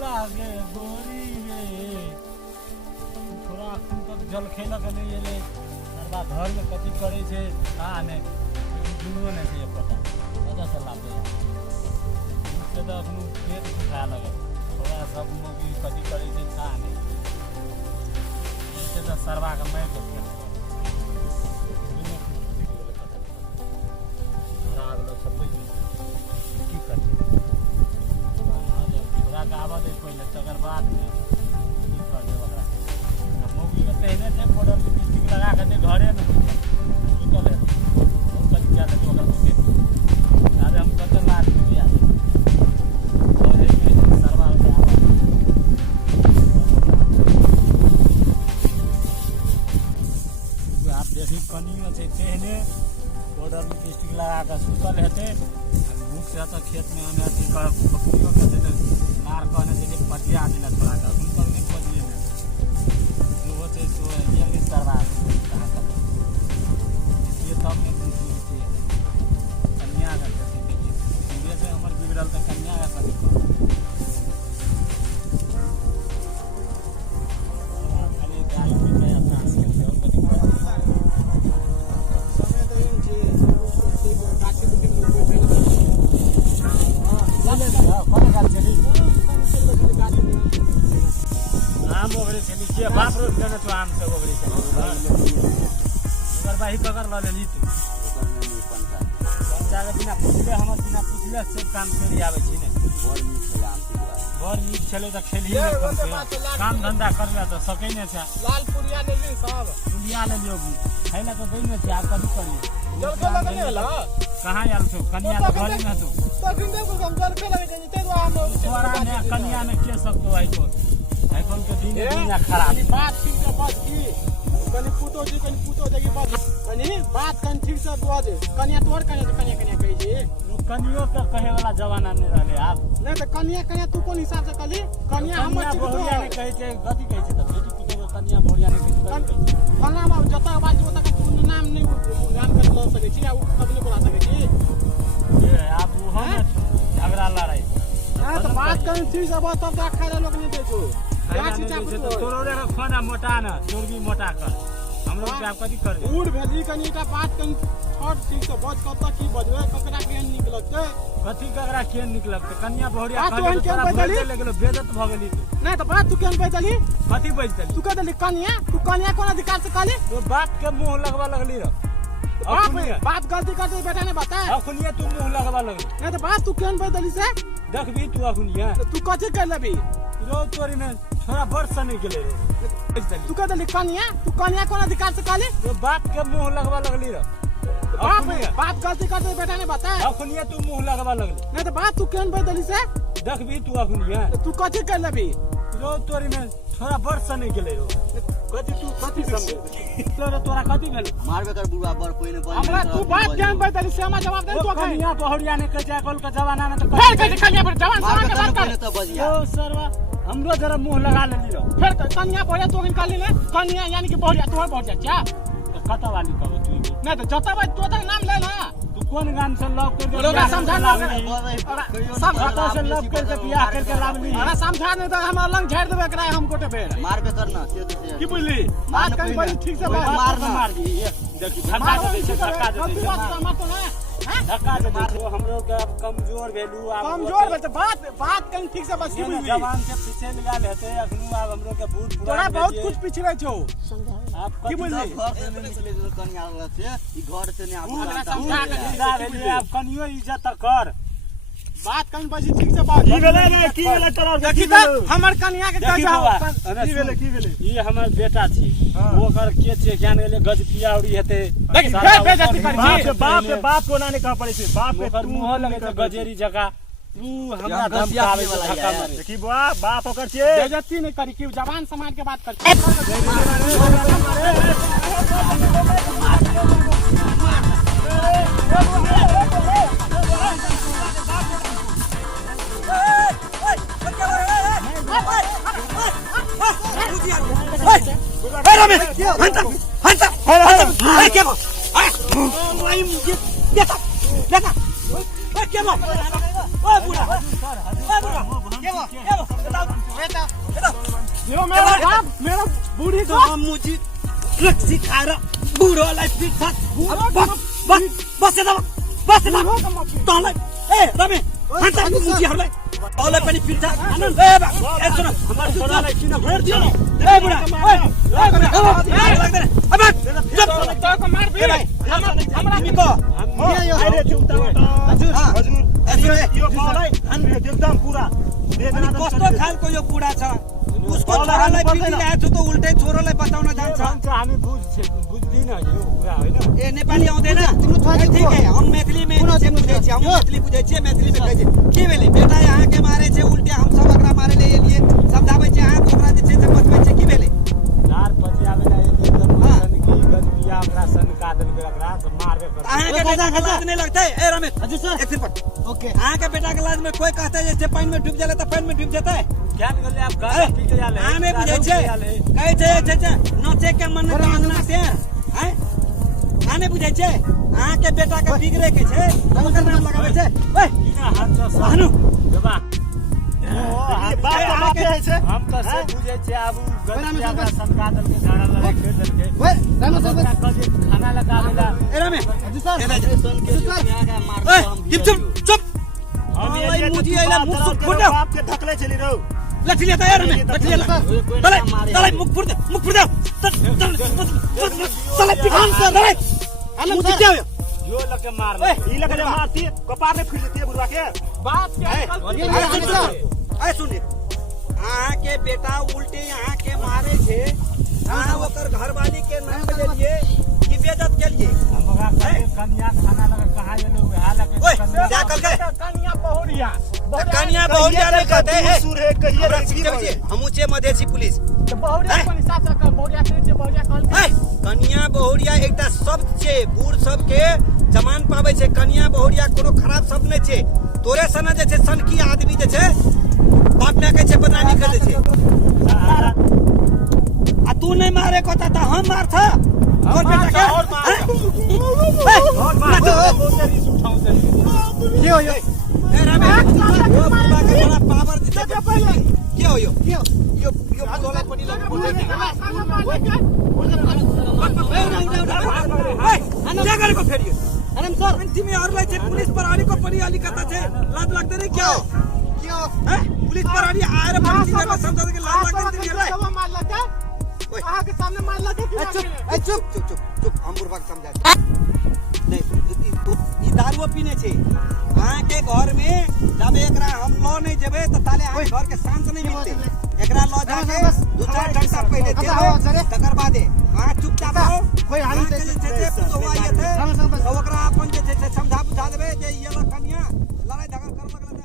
लागे गोरी रे थोड़ा अखन तक जल खेलक नहीं एले सरवा घर में कथी करे छे का ने दुनो ने से पता पता चला पे से तो अपन पेट दुखा लगे थोड़ा सब मोगी कथी करे छे का ने से तो सरवा के मैं के गावा दे पहले तकर बाद में की कर दे ओकरा मौगी के पहले से पाउडर लिपस्टिक लगा के दे घरे में सुतल है और कभी क्या दे ओकरा के आज हम कत लात दिया और है कि सरवा हो जाए आप देखी कनियो से पहले पाउडर लिपस्टिक लगा के सुतल हेते भूख से तो खेत में हमें अथी कर पकड़ियो के दे मार कहने के लिए पटिया दिला थोड़ा का उन पर नहीं पटिए में जो होते सो ये भी करवा कहां तक ये सब में पूछी है कन्या का कैसे देखिए ये से हमर बिगड़ल त कन्या का कभी को खाली गाड़ी में गया अपना से और कभी समय तो इन जी काटी बुटी में कौन गाड़ी चली आम वगैरह से नीचे बाप रोड लेने तो आम से वगैरह से अगर भाई पकड़ ला लेली तू पंचा के बिना पूछले हमर बिना पूछले से काम करी आवे छी ने बड़ नीक छले त खेलिए काम धंधा करले त सकै ने छ लाल पुरिया ले ली सब पुरिया ले लियो खाइला तो देने छ आप कभी करिए जल के लगने होला कहां आल छो कन्या तो घर में तो किंदे को हम जल के लगे जते तो हम छोरा ने कन्या ने के सकतो आई को आईफोन के दिन खराब बात ठीक से बात की कनी पुतो जी बात कनी बात कन ठीक से बात कन्या तोड़ कन्या कन्या कही जी कनियो के कहे वाला जमाना नहीं रहले आप नहीं तो कन्या तू कोन हिसाब से कली कन्या हम भोरिया ने कहे छे गति कहे छे त बेटी पुतो के कन्या भोरिया ने कहे फला में जता बात होता के तू नाम नहीं नाम कर ल सके छी आ कभी नहीं बोला सके छी ये आप वो हम झगड़ा लड़ाई हां तो बात कन ठीक से बात तब खा लोग नहीं देखो तोरोरे का खाना मोटा ना चोरबी मोटा कर हम लोग क्या कथि करे उड़ भेजी कनीटा बात कन छोट ठीक से बज कत की बजवे ककरा केन निकलते कथि ककरा केन निकलते कन्या भौरिया खाली तोरा भोले लगलो बेइज्जत भ गेली तू नहीं तो बात तू केन बजली कथि बजतली तू कहली कन्या कोन अधिकार से कहली तो बाप के मुंह लगवा लगली रे बात गलती करते बेटा ने बता अखनिया तू मुंह लगवा लगली नहीं तो बात तू केन बजली से देखबी तू अखनिया तू कथि कर लेबी रो तोरी में थोड़ा वर्ष नहीं गेले रे तू कहली कन्या कोन अधिकार से कहली तो बाप के मुंह लगवा लगली रे बात गलती करते बेटा ने बता अखनिया तू मुंह लगवा लगली नहीं तो बात तू केन बजली से देखबी तू अखनिया तू कथि कर लेबी रो तोरी में थोड़ा वर्ष नहीं गेले रो कथि समझे तोरा कथि भेल मारबे कर बुढ़वा बर कोई ने हमरा तू बात जान बजली से हम जवाब दे तू कन्या पहड़िया ने कह कल का जमाना में तो फेर कह कन्या पर जवान समान के बात कर तो बजिया ओ सरवा हमरो जरा मुंह लगा लेली रो फिर कन्या बोले तो निकाली ले कन्या यानी कि बोलिया तोहर बहुत क्या तो कता वाली कहो तू नहीं तो जता बात तो नाम ले ना तू कौन गान से लव कर लोगा समझा ना समझा से लव कर के बियाह करके लावली अरे समझा नहीं तो हम लंग झाड़ देबे कराय हम कोटे बेर मारबे करना से की बुझली बात कहीं बड़ी ठीक से मार दी देखी धक्का दे धक्का दे मत ना धक्का दे देखो हमरो के कमजोर भेलू आप कमजोर बे बात कहीं ठीक से बस की बुझली जवान से पीछे लगा लेते अखनु आप हमरो के बहुत पूरा तोरा बहुत कुछ पिछड़े छो आप की बुझली घर से निकले तो कन्या वाला से ई घर से नहीं आप समझा के जिंदा भेली आप कनियो इज्जत कर बात कहीं बजी ठीक से बात की भेले तोरा देखी त हमर कन्या के कह जाओ की भेले ई हमर बेटा छी वो कर के छे ज्ञान ले गजपिया उड़ी हेते बेइज्जती करी बाप को ना ने कह पड़े छे बाप के मुंह लगे त गजेरी जगह तू हमरा धमकावे वाला देखी बाप ओकर छे बेइज्जती नहीं करी कि जवान समाज के बात कर यो मेरा बाप मेरा बूढ़ी को मुझे रक्सी खाएर बुढोलाई पिट्छ बस तँलाई ए रमे खान्छ मुजीहरूलाई तँलाई पनि पिट्छ ए सुन हाम्रो छोरालाई किन भेट्दियो ए बुढा एकदम पुरा कस्तो खालको यो बुढा छ उसको छोरालाई पिटिरहेको छु त उल्टै छोरालाई बचाउन जान्छ हामी बुझ्दिन यो कुरा होइन ए नेपाली आउँदैन ठीक है हम मैथिली में से बुझे छी हम मैथिली बुझे छी मैथिली में कहै छी के भेलै बेटा यहाँ के मारे छै उल्टे हम सब एकरा मारे ले एलिए समझाबै छी अहाँ छोकरा जे छै से बचबै छी की भेलै चार पछि आबेला एकदम की गजबिया एकरा सनका देल के एकरा मारबे कर अहाँ के बेटा के लाज नहीं लगतै ए रमेश हजुर सर एक सेकंड ओके अहाँ के बेटा के लाज में कोई कहतै जे पानी में डूब जाले त पानी में डूब जेतै क्या गले आप गाड़ी पी के जाले आने बुझै छै कहै छै नचे के मन कांगना से हैं आने बुझै छै अहाँ के बेटा के बिगड़े के छै हम के नाम लगाबै छै ओए हाथ से भानु देबा बात के छै हम त से बुझै छै आबू गजबिया का सनका देल के झाड़ा लगा के देल के ओए राम सर खाना लगावेला ए रमे हजुर सर ओए चुप चुप हम ये मुजी आइला मुख फुट आपके ढकले चली रहो लठी लेता यार मैं लठी लेता तले मुख फुट दे तले पिकान कर रे आलम क्या हो यो लगे मार ई लगे मारती कपार में फिर लेती है बुढ़वा के बात क्या आए सुन अहाँ के बेटा उल्टे यहाँ के मारे छे अहाँ ओकर घरवाली के नाम ले लिए कि बेइज्जत के लिए हमरा कन्या खाना लगा कहा ये लोग हाल के ओए क्या कर गए कन्या बहुरिया नहीं कहते हैं सुर है कहिए हम ऊंचे मधेसी पुलिस तो बहुरिया कोनी साचा का बहुरिया कहै छै बहुरिया कहल कन्या बहुरिया एकटा शब्द छै बूढ़ सब के जमान पावे छै कन्या बहुरिया कोनो खराब शब्द नहीं छै तोरे सना जे छै सनकी आदमी जे छै बाप में कहै छै बदनामी कर दे छै आ तू नहीं मारे को ता हम मार था और बेटा का और मार तेरी उठाऊं तेरी यो ए रामे वो बाबा का बड़ा पावर दिखा पहले क्या हो यो बोला पड़ी लगे बोले क्या करे को फेरियो अरे सर अंतिम में और लाइट पुलिस पर आने को पड़ी आली कहता थे लाज लगते नहीं क्या हैं पुलिस पर आनी आ रहा पुलिस ने समझा के लाज लगते नहीं है मार लगा आहा के सामने मार लगा चुप हम बुरबा के समझा नहीं दारू पीने छे अहाँ के घर में जब एकरा हम लो नहीं जेबे त ताले अहाँ घर के शांत नहीं मिलते एकरा लो जाके 2-4 घंटा पहले देबो तकर बादे अहाँ चुपचाप रहो कोई हानि से पुतवा ये थे ओकरा अपन जे छै समझा बुझा देबे जे ये कन्या लड़ाई झगड़ा कर लगला